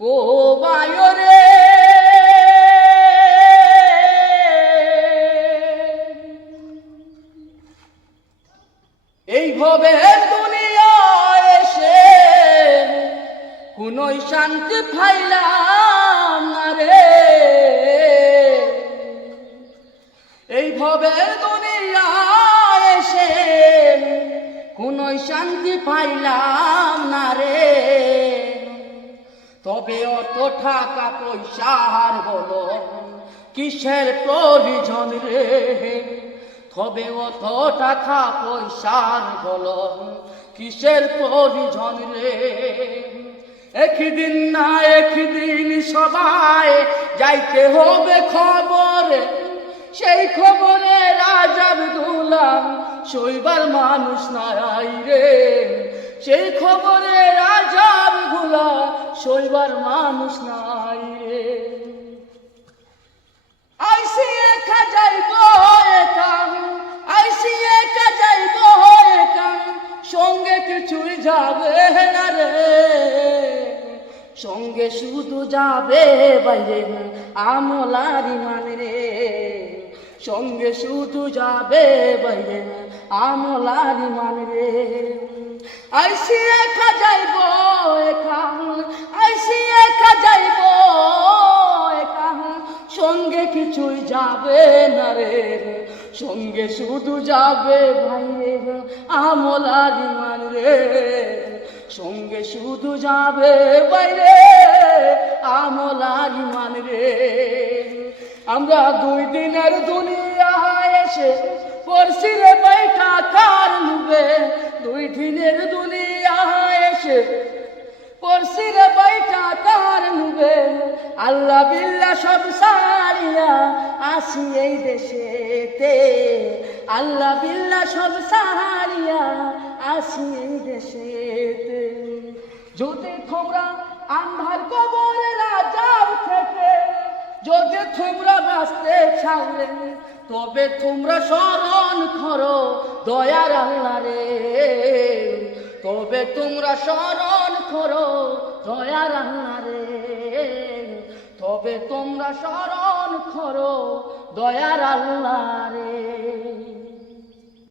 ও বায়রে। এইভাবে দুনিয়া এসে কোনই শান্তি ফাইলাম না রে। এইভাবে দুনিয়া এসে কোনই শান্তি পাইলাম না রে। তবে অত টাকা পয়সার বলো কিসের প্রয়োজন রে? তবে অত টাকা পয়সা পয়সার বলো কিসের প্রয়োজন রে? একদিন না একদিন সবাই যাইতে হবে খবরে, সেই খবরে রাজার দুলাম শৈবার মানুষ নাই রে। সেই খবরে রাজারগুলা শৈবার মানুষ নাই রে। আইসি একা যাইব একা, আইসি একা যাইব একা, সঙ্গে কিছুই যাবে না রে। সঙ্গে শুধু যাবে বাইরে আমলারি মানে রে। সঙ্গে শুধু যাবে বাইরে আমলারি মানে রে। আইসি একা যাইব একা আইসি একা যাইব একা সঙ্গে কিছুই যাবে না রে, সঙ্গে শুধু যাবে ভাই রে আমলারি মান রে। সঙ্গে শুধু যাবে বাইরে আমলারি মান রে। আমরা দুই দিনের দুনিয়া এসে পড়ছি রে বৈঠা কার লুবে। দুই দিনের দুনিয়া এসে পড়ছি রে বৈঠা কার লুবে। আল্লাহ বিল্লা সব সারিয়া আসি এই দেশেতে। আল্লাহ বিল্লা সব সারিয়া আসি এই দেশেতে। যদি তোমরা আন্ধার কবরে রাজার থেকে যদি তোমরা বাঁচতে চাইলে তবে তোমরা স্মরণ করো দয়ার আল্লাহ রে তবে তোমরা স্মরণ করো দয়ার আল্লাহ রে তবে তোমরা স্মরণ করো দয়ার আল্লাহ রে